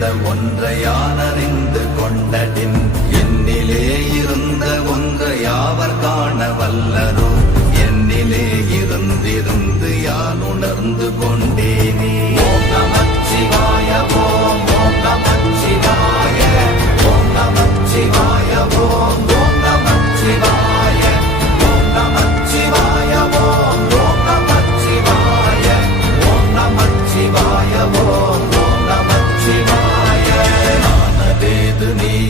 இந்த ஒன்றையா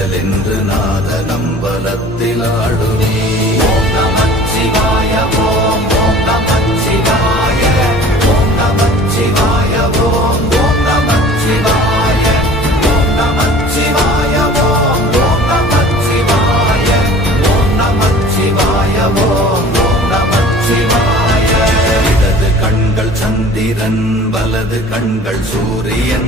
அஞ்சலென்று நாத நம்பலத்தில் ஆடுவே ஓம் நமச்சிவாய ஓம் ஓம் நமச்சிவாய ஓம் நமச்சிவாய ஓம் ஓம் நமச்சிவாய ஓம் நமச்சிவாய ஓம் ஓம் நமச்சிவாய ஓம் நமச்சிவாய ஓம் ஓம் நமச்சிவாய இடது கண்கள் சந்திரன் வலது கண்கள் சூரியன்.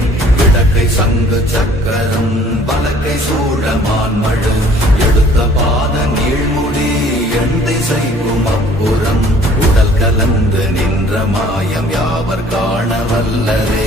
கலந்து நின்ற மாயம் யாவர் காண வல்லதே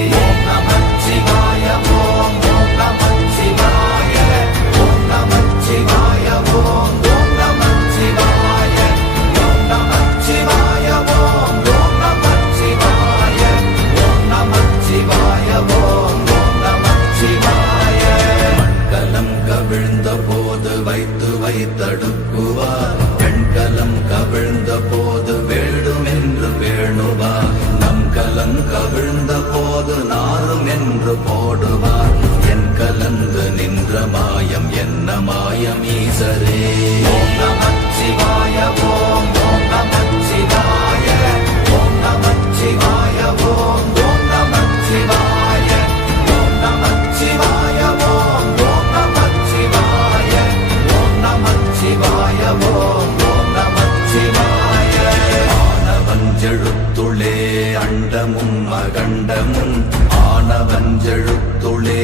ஆயிரம். ஆனவஞ்செழுத்துளே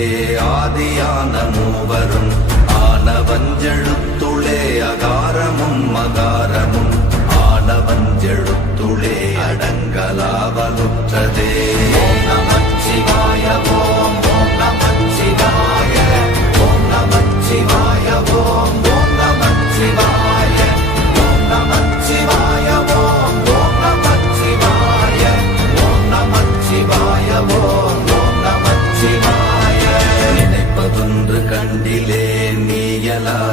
ஆதியான மூவரும். ஆனவஞ்செழுத்துளே அகாரமும்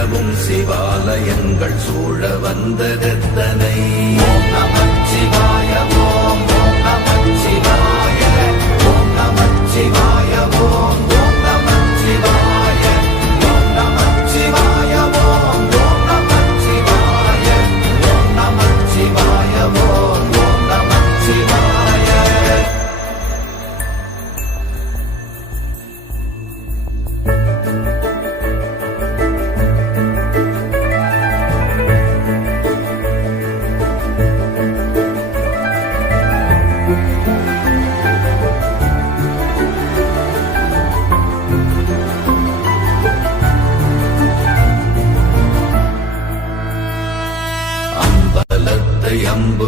தினமும் சிவாலயங்கள் சூழ வந்ததெத்தனை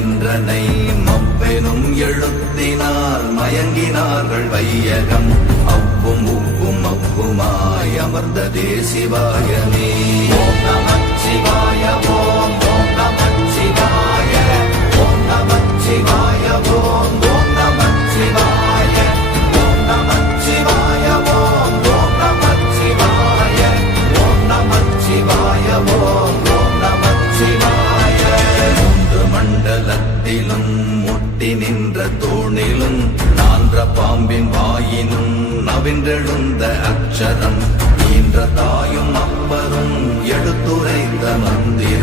நின்றனை மப்பெனும் எழுத்தினார் மயங்கினார்கள் வையகம். அவ்வும் உப்பும் அப்புமாய் அமர்ந்த தேசிவாயமே demem diye